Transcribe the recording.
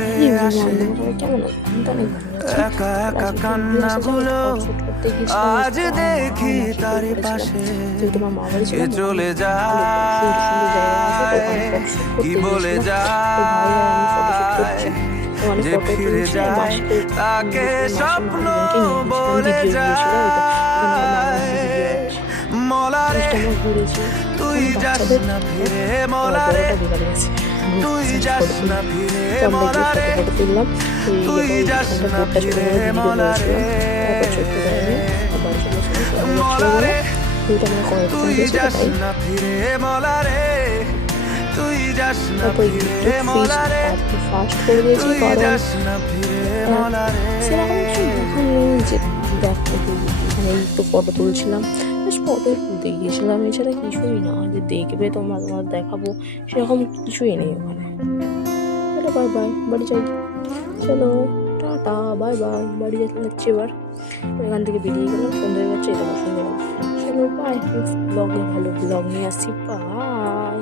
করে আসে কেমন আছো? আমি তো অনেক ভালো আছি। একা আর একা আজকে একটু ভিডিও এসেছে, কান্নাগুলো ফটোশুট করতে গিয়েছিলাম। আজ তো আমার মা আর দেখি মাসি ফোন তারই করেছিলাম, পাশে যেহেতু আমার মা বাড়ি এ ছিলাম ওখানে চলে ভালো সুন্দর সুন্দর জায়গা আছে, তো যায় ওখানে ফটোশুট কি করতে বলে গিয়েছিলাম। তো ভাই আর আমি ফটোশুট যায় করছি, তো অনেক যে ফটো ফিরে তুলছি। আর যায় মাসিকে নিয়ে তাকে গেছিলাম, মাসি মা স্বপ্ন দুজনকে নিয়ে গেছিলাম, বলে দিদিও গিয়েছিল। ওই তো এখানে আমার মা বাড়িতে দিদিও যায় আছে। মলারে জিনিসটা আমরা ঘুরেছি। তুই ওখানে যাস বাচ্চাদের না ছিল, ফিরে এবার মলারে বড়টা বিকালে গেছে তুই জাস্ট যাস ফটো না তুলতে। ফিরে তো আমরা গিয়ে ফটো মলারে ফটো তুললাম। তো এই তুই দেখো যাস এখানটা না বোটটা ছোট ফিরে করে দিদিকে মলারে বলেছিলাম। তারপর ছোট্ট করে নিয়ে বাড়ি চলে এসেছি। তো আমরা যাচ্ছি বলে মলারে যেহেতু আমরা কয়েকজন তুই গেছি, তো যাস তাই। না ফিরে মলারে তুই যাস না তারপর ফিরে একটু ফিস্ট মলারে তারপর ফাস্ট করে দিয়েছি, তুই কারণ যাস না ফিরে মলারে সেরকম কিছু দেখার নেই যে দেখো এখানে একটু ফটো তুলছিলাম, জাস্ট ফটো তুলতে গিয়েছিলাম, এছাড়া কিছুই না যে দেখবে তোমরা তোমার দেখাবো সেরকম কিছুই নেই ওখানে। চলো বাই বাই, বাড়ি যাই। চলো টাটা, বাই বাই, বাড়ি যেতে যাচ্ছি এবার। এখান থেকে বেরিয়ে গেলাম, সন্ধ্যে হয়ে যাচ্ছে, এটা পছন্দ। চলো বাই, নেক্সট ব্লগে ভালো ব্লগ নিয়ে আসছি, বাই।